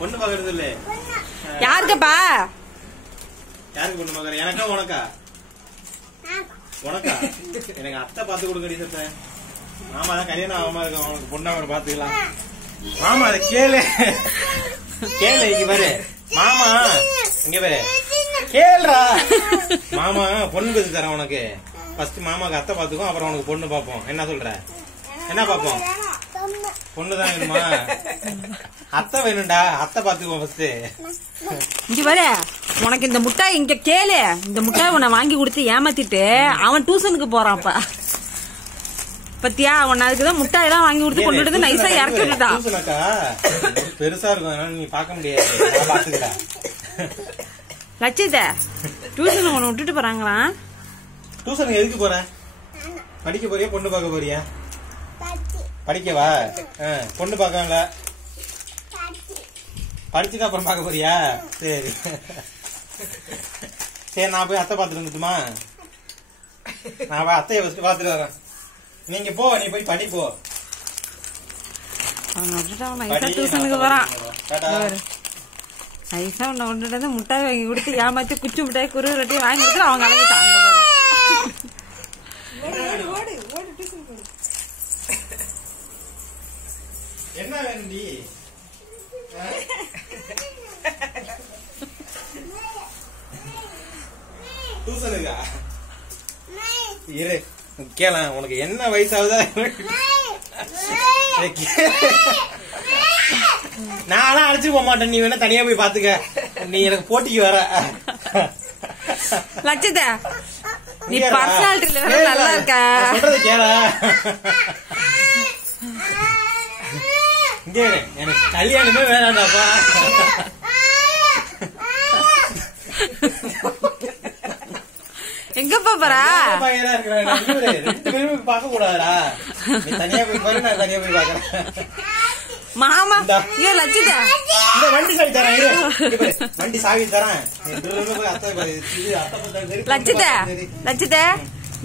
பொண்ணு பாக்குறது இல்ல. யாருக்குப்பா? யாருக்கு பொண்ணு பாக்குற? எனக்கா உனக்கா? உனக்கா? எனக்கு அத்தை பாத்து கொடுக்கடி சத்த. மாமா தான் கல்யாணம் ஆகாம இருக்க, உனக்கு பொண்ணா அவரை பாத்துக்கலாம். மாமா அதை கேளு கேளு, இங்க பாரு மாமா, இங்க பாரு கேளுடா. மாமா பொண்ணு பேசி தரேன் உனக்கு. ஃபர்ஸ்ட் மாமாக்கு அத்தை பாத்துக்கும், அப்புறம் உனக்கு பொண்ணு பாப்போம். என்ன சொல்ற? என்ன பாப்போம்? பொண்ணுதான் வேணுமா? அத்தை வேணும்டா, அத்தை பாத்துக்கோ ஃபர்ஸ்ட். இங்க பாரு, உனக்கு இந்த முட்டாய் இங்க கேளு. இந்த முட்டாய் உன்னை வாங்கி கொடுத்து ஏமாத்திட்டு அவன் டியூஷனுக்கு போறான்ப்பா. பத்தியா, அவன் அதுக்குதான் முட்டாய் எல்லாம் வாங்கி கொடுத்து கொண்டு நைஸா இறக்கி விட்டுட்டான். பெருசா இருக்கும், அதனால நீ பாக்க முடியாது. பாத்துக்கிறா லட்சியத்தை டியூஷன் உன்னை விட்டுட்டு போறாங்களா? டியூஷனுக்கு எதுக்கு போற? படிக்க போறியா பொண்ணு பாக்க போறியா? படிக்கவா? பொண்ணு பாக்காங்க. படிச்சுட்டு அப்புறம் பாக்க போறியா? சரி சரி, நான் போய் அத்தை பாத்துட்டு வந்துட்டுமா? நான் போய் அத்தைய ஃபர்ஸ்ட் பாத்துட்டு வரேன். நீங்க போ, நீ போய் படி போ. டியூஷனுக்கு போறான். நைஸா உன்னை கொண்டுட்டு முட்டாய் வாங்கி கொடுத்து ஏமாத்தி குச்சி முட்டாய் குரு ரொட்டி வாங்கி கொடுத்து அவங்க அழகிட்டாங்க. என்ன வேண்டி? டியூஷனுக்கா? இரு கேள, உனக்கு என்ன வயசாகுதா? நான்லாம் அழைச்சு போக மாட்டேன், நீ வேணா தனியா போய் பாத்துக்க. நீ எனக்கு போட்டிக்கு வர. லட்சத்தை நீ பர்சனாலிட்டில நல்லா இருக்க. சொல்றது கேள. எனக்கு கல்யாணமே வேணாண்டாப்பா. எங்கப்பா போற? ரெண்டு பேரும் பாக்க கூடாதா? நீ தனியா போய் பாரு, நான் தனியா போய் பாக்குறேன். மாமா ஐயோ லட்சிதா, இந்த வண்டி சாவி தரேன், வண்டி சாவி தரேன். லட்சிதா லட்சிதா,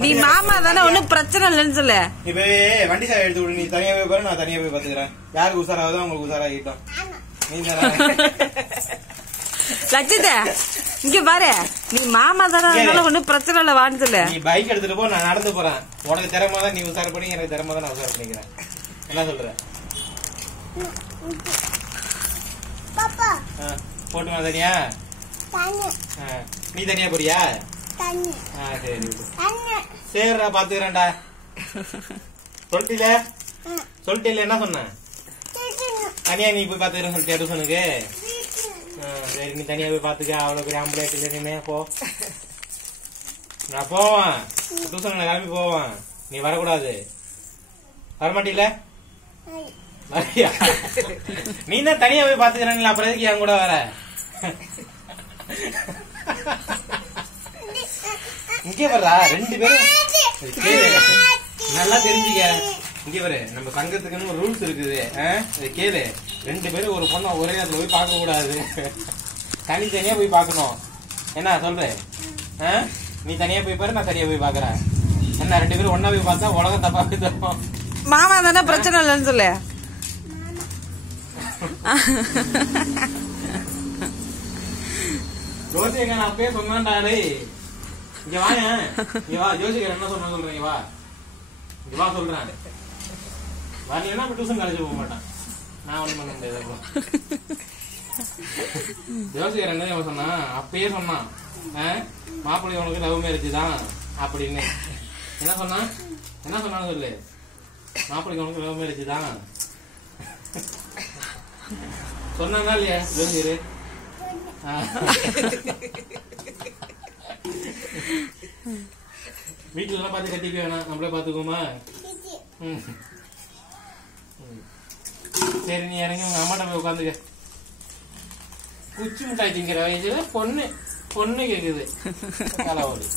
நீ மாமா தானே, ஒன்னும் பிரச்சனை இல்லைன்னு சொல்லு. இப்ப வண்டி சாவி எடுத்து விடு, நீ தனியா போய் பாரு, நான் தனியா போய் பாத்துக்கிறேன். யாருக்கு உசாராவதோ உங்களுக்கு உசாராகிட்டோம். நீ லட்சிதா இங்க பாரு, நீ மாமா தானே, ஒன்னும் பிரச்சனை இல்ல, வான்னு சொல்லு. நீ பைக் எடுத்துட்டு போ, நான் நடந்து போறேன். உனக்கு திறமை தான் நீ உசார பண்ணி, எனக்கு திறமை தான் நான் உசார பண்ணிக்கிறேன். என்ன சொல்ற? போட்டுமா தனியா? நீ தனியா போறியா? சரி சரிடா, பாத்துக்கிறேன்டா. சொல்லிட்டீல சொல்லிட்டீல, என்ன சொன்ன? தனியா நீ போய் பாத்துக்கிறேன்னு சொல்லிட்டியா டியூஷனுக்கு? சரி, நீ தனியா போய் பாத்துக்க. அவ்வளவு பெரிய ஆம்புலன்ஸ் இல்லைன்னு போ. நான் போவேன் டியூஷன், நான் கிளம்பி போவேன். நீ வரக்கூடாது. வரமாட்டீல? நீ தான் தனியா போய் பாத்துக்கிறேன், அப்புறம் எதுக்கு என் கூட வர? இங்கே வர்றா ரெண்டு பேரும். நல்லா தெரிஞ்சுக்க. இங்க பாரு, நம்ம சங்கத்துக்குன்னு ஒரு ரூல்ஸ் இருக்குது. கேளு, ரெண்டு பேரும் ஒரு பொண்ணை ஒரே இடத்துல போய் பார்க்க கூடாது, தனித்தனியா போய் பார்க்கணும். என்ன சொல்ற? நீ தனியா போய் பாரு, நான் தனியா போய் பாக்குறேன். என்ன ரெண்டு பேரும் ஒன்னா போய் பார்த்தா உலகம் தப்பா போய் தரும். மாமா தானே, பிரச்சனை இல்லைன்னு சொல்லு. ஜோசியக்காரன் அப்பயே சொன்னான்டாரு. இங்க வாங்க, இங்க வா. ஜோசியக்காரன் என்ன சொன்ன சொல்றேன், இங்க வா, இங்க வா சொல்றேன். வரலன்னா டியூஷன் காலேஜ் போக மாட்டான். நான் ஒண்ணும் பண்ண முடியாது. ஜோசியக்காரன் என்ன சொன்னா, அப்பயே சொன்னான், மாப்பிள்ளை உனக்கு லவ் மேரேஜ் தான் அப்படின்னு. என்ன சொன்னா? என்ன சொன்னான்னு சொல்லு. மாப்பிள்ளைக்கு உனக்கு லவ் மேரேஜ் தான் சொன்னா இல்லையா ஜோசியரு? வீட்டுல எல்லாம் பார்த்து கட்டிக்க வேணாம், நம்மளே பாத்துக்கோமா? சரி, நீ இறங்கி உங்க அம்மாட்ட போய் உட்காந்துக்க. குச்சி மிட்டாய் திங்கிற வயசுல பொண்ணு பொண்ணு கேக்குது. கலவாடி